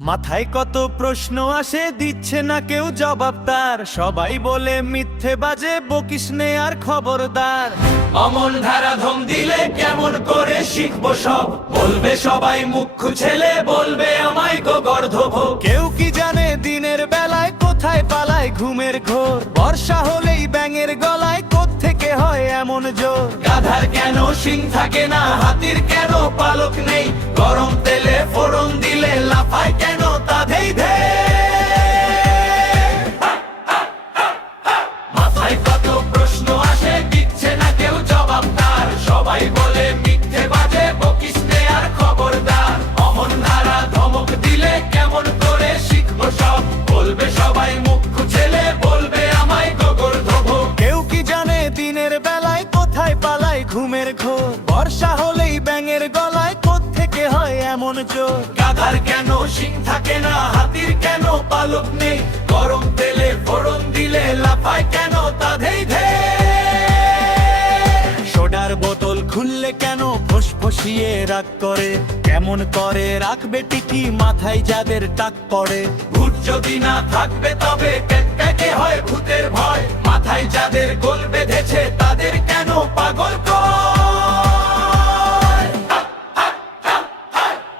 মাথায় কত প্রশ্ন আসে, দিচ্ছে না কেউ জবাব তার। সবাই বলে মিথ্যে বাজে, বকিস নে আর খবরদার। অমন ধারা ধম দিলে কেমন করে শিখবো সব? বলবে সবাই মুখ ছেলে, বলবে আমায় গো গর্ধভ। কেউ কি জানে দিনের বেলায় কোথায় পালায় ঘুমের ঘোর? বর্ষা হলেই ব্যাঙের গলায় কোত্থেকে হয় এমন জোর? গাধার কেন শিং থাকে না, হাতির কেন পালক নেই? গরম তেলে ফোড়ন দিলে লাফায় কেন তা ধেই ধে? মাথায় কত প্রশ্ন আসে, দিচ্ছে না কেউ জবাব তার। সবাই বলে মিথ্যে বাজে, বকিস নে আর খবরদার। অমন ধারা ধমক দিলে কেমন করে শিখবো সব? বলবে সবাই মুখ ছেলে, বলবে আমায় গো গর্ধভ। কেউ কি জানে দিনের বেলায় কোথায় পালায় ঘুমের ঘোর? বর্ষা হলেই ব্যাঙের গলায় কোত্থেকে হয় এমন জোর? গাধার কেন শিং থাকে না, হাতির কেন পালক নেই? গরম তেলে ফোড়ন দিলে লাফায় কেন তা ধেই ধে? সোডার বোতল খুললে কেন ফসফসিয়ে রাগ করে? কেমন করে রাখবে টিকি মাথায় যাদের টাক পড়ে? ভূত যদি না থাকবে তবে ক্যাকে হয় ভূতের ভয়? মাথায় যাদের গোল বেঁধেছে তাদের কেন পাগল কয়?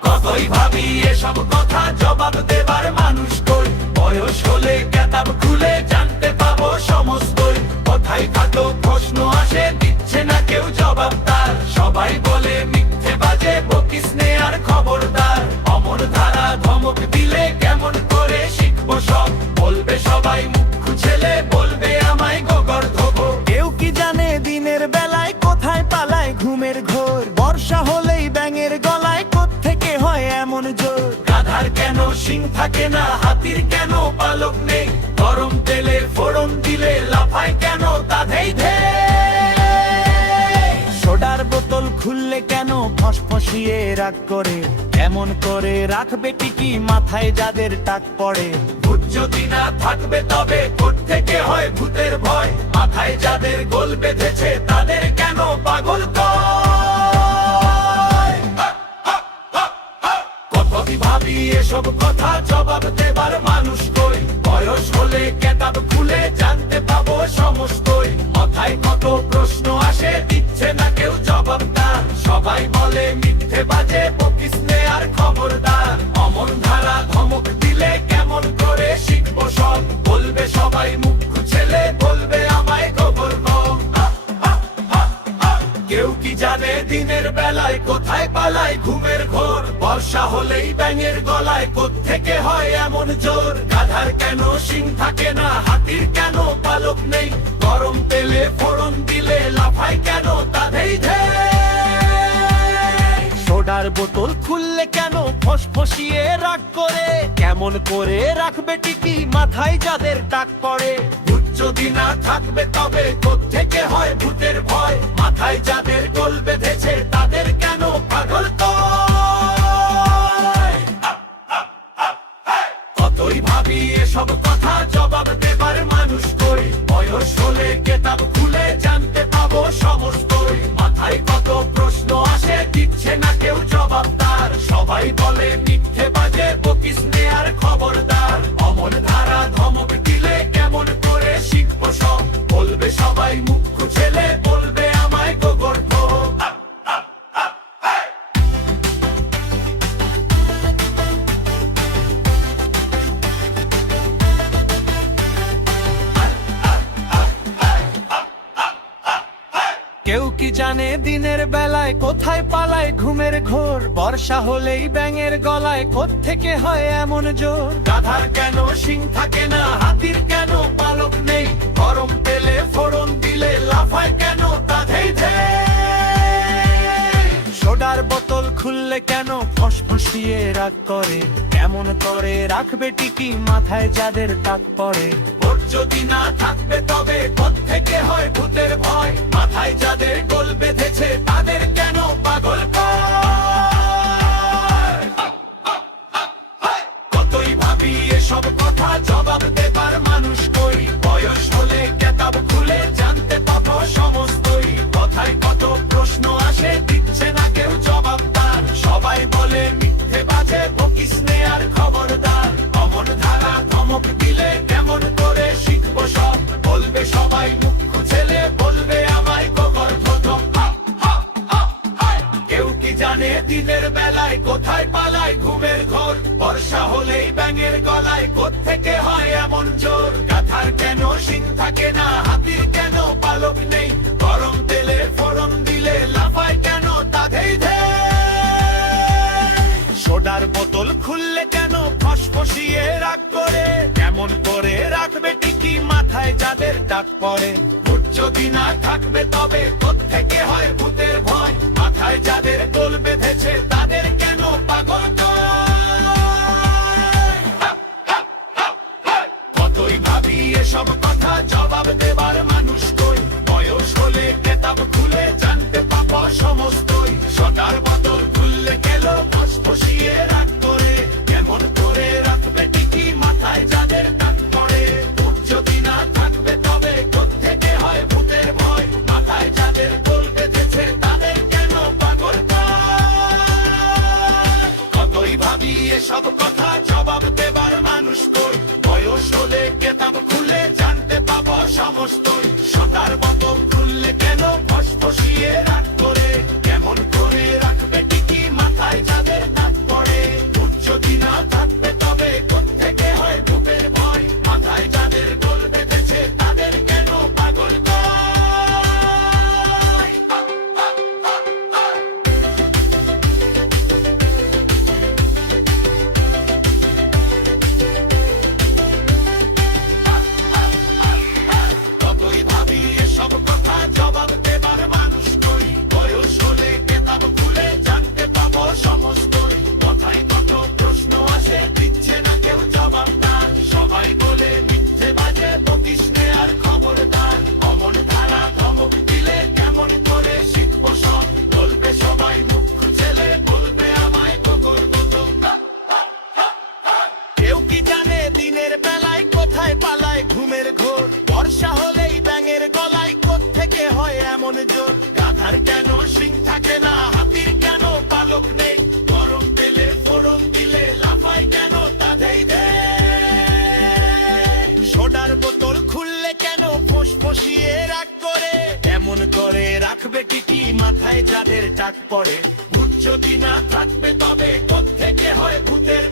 কতই ভাবি এসব কথা, জবাব দেবার মানুষ কই? বয়স হলে কেতাব খুলে জানতে পাবো সমস্তই। কথায় খাটো প্রশ্ন আসে, দিচ্ছে না কেউ জবাব তার। সবাই বলে মিথ্যে বাজে, বকিস নে আর খবরদার। অমর ধারা ধমক দিলে কেমন করে শিখবো সব? বলবে সবাই মুখ ছেলে, বলবে আমায় গো গর্ধভ। কেউ কি জানে দিনের বেলায় কোথায় পালায় ঘুমের ঘোর? বর্ষা হলেই ব্যাঙের গলায় কোত্থেকে হয় এমন জোর? গাধার কেন শিং থাকে না, হাতির কেন পালক নেই? গরম তেলে ফোড়ন দিলে লাফায় কেন তা ধেই ধে? সোডার বোতল খুললে কেন ফসফসিয়ে রাগ করে? কেমন করে রাখবে টিকি মাথায় যাদের টাক পড়ে? ভূত যদি না থাকবে তবে কোত্থেকে হয় ভূতের ভয়? মাথায় যাদের গোল বেঁধেছে তাদের কেন পাগল কয়? কতই ভাবি এসব কথা, জবাব দেবার মানুষ কই? বয়স হলে কেতাব খুলে জানতে পাবো সমস্তই। মাথায় কত প্রশ্ন আসে, দিচ্ছে না কেউ জবাব তার। সবাই বলে মিথ্যে বাজে, বকিস নে আর খবরদার। অমন ধারা ধমক দিলে কেমন করে শিখবো সব? বলবে সবাই মুখ ছেলে, বলবে আমায় খবর কম। কেউ কি জানে দিনের বেলায় কোথায় পালায় ঘুমের ঘোর? বর্ষা হলেই ব্যাঙের গলায় কোত্থেকে হয় এমন জোর? গাধার কেন শিং থাকে না, হাতির কেন পালক নেই? গরম তেলে ফোড়ন দিলে লাফায় কেন তা ধেই ধে? সোডার বোতল খুললে কেন ফসফসিয়ে রাগ করে? কেমন করে রাখবে টিকি মাথায় যাদের টাক পড়ে? ভূত যদি না থাকবে তবে কোত্থেকে হয় ভূতের ভয়? মাথায় যাদের গোল বেঁধেছে তাদের কেন পাগল কয়? কতই ভাবি এসব কথা, জবাব দেবার মানুষ কই? বয়স হলে কেতাব খুলে জানতে পাবো সমস্তই। মাথায় কত প্রশ্ন আসে, দিচ্ছে না কেউ জবাব তার। সবাই বলে মিথ্যে বাজে, বকিস নে আর খবরদার। অমন ধারা ধমক দিলে কেমন করে শিখবো সব? বলবে সবাই মুখ ছেলে, বলবে আমায় গো গর্ধভ। কেউ কি জানে দিনের বেলায় কোথায় পালায় ঘুমের ঘোর? বর্ষা হলেই ব্যাঙের গলায় কোত্থেকে হয় এমন জোর? গাধার কেন শিং থাকে না, হাতির কেন পালক নেই? গরম তেলে ফোড়ন দিলে লাফায় কেন তা ধেই ধে? সোডার বোতল খুললে কেন ফসফসিয়ে রাগ করে? কেমন করে রাখবে টিকি মাথায় যাদের টাক পড়ে? ভোট যদি না থাকবে তবে কোত্থেকে হয় ভূতের ভয়? মাথায় যাদের গোল বেঁধেছে তাদের কেন পাগল কয়? কতই ভাবি এসব কথা, জবাব দেবার মানুষ কই? বয়স হলে কেতাব খুলে জানতে পাবো সমস্তই। কথায় কত প্রশ্ন আসে, দিচ্ছে না কেউ জবাব তার। সবাই বলে মিথ্যে বাজে, বকিস নে আর খবর খুললে কেন ফসফসিয়ে রাগ করে কেমন করে রাখবে টিকি মাথায় যাদের টাক পড়ে ভূত যদি না থাকবে তবে কোত্থেকে হয় ভূতের ভয় মাথায় যাদের গোল বেঁধেছে তাদের কেন পাগল কতই ভাবি এসব কথা জবাব দেবার মানুষ কই বয়স হলে কেতাব খুলে জানতে পাবো সমস্তই সদার বদল খুললে গেল ফসফসিয়ে রাগ করে কেমন করে রাখবে টিকি মাথায় যাদের টাক পড়ে ভূত যদি না থাকবে তবে কোত্থেকে হয় ভূতের ভয় মাথায় যাদের গোল বেঁধেছে তাদের কেন পাগল কতই ভাবি এসব কথা জবাব দেবার মানুষ কই বয়স হলে কেতাব খুলে জানতে পাবো সমস্তই সদার বদল খুললে কেন ফসফসিয়ে রাগ করে কেমন করে রাখবে টিকি মাথায় যাদের টাক পড়ে ভূত যদি না থাকবে তবে কোত্থেকে হয় ভূতের ভয় মাথায় যাদের গোল বেঁধেছে তাদের কেন পাগল কতই ভাবি এসব কথা জবাব দেবার মানুষ কই বয়স হলে কেতাব খুলে জানতে পাবো সমস্তই কথায় কত প্রশ্ন আসে দিচ্ছে না কেউ জবাব তার সবাই বলে মিথ্যে বাজে বকিস নে আর খবরদার অমন ধারা ধমক দিলে কেমন করে শিখবো সব বলবে সবাই মুখ ছেলে বলবে আমায় গোগর গোতো কেউ কি জানে দিনের বেলায় কোথায় পালায় ঘুমের ঘোর বর্ষা হলেই ব্যাঙের গলায় কোত্থেকে হয় এমন জোর গাধার কেন সিং থাকে না হাতির কেন পালক নেই গরম তেলে ফোড়ন দিলে লাফায় কেন তাদেই দে সোডার বোতল খুললে কেন ফসফসিয়ে রাগ করে কেমন করে রাখবে টিকি মাথায় যাদের টাক পড়ে ভূত যদি না থাকবে তবে কোত্থেকে হয় ভূতের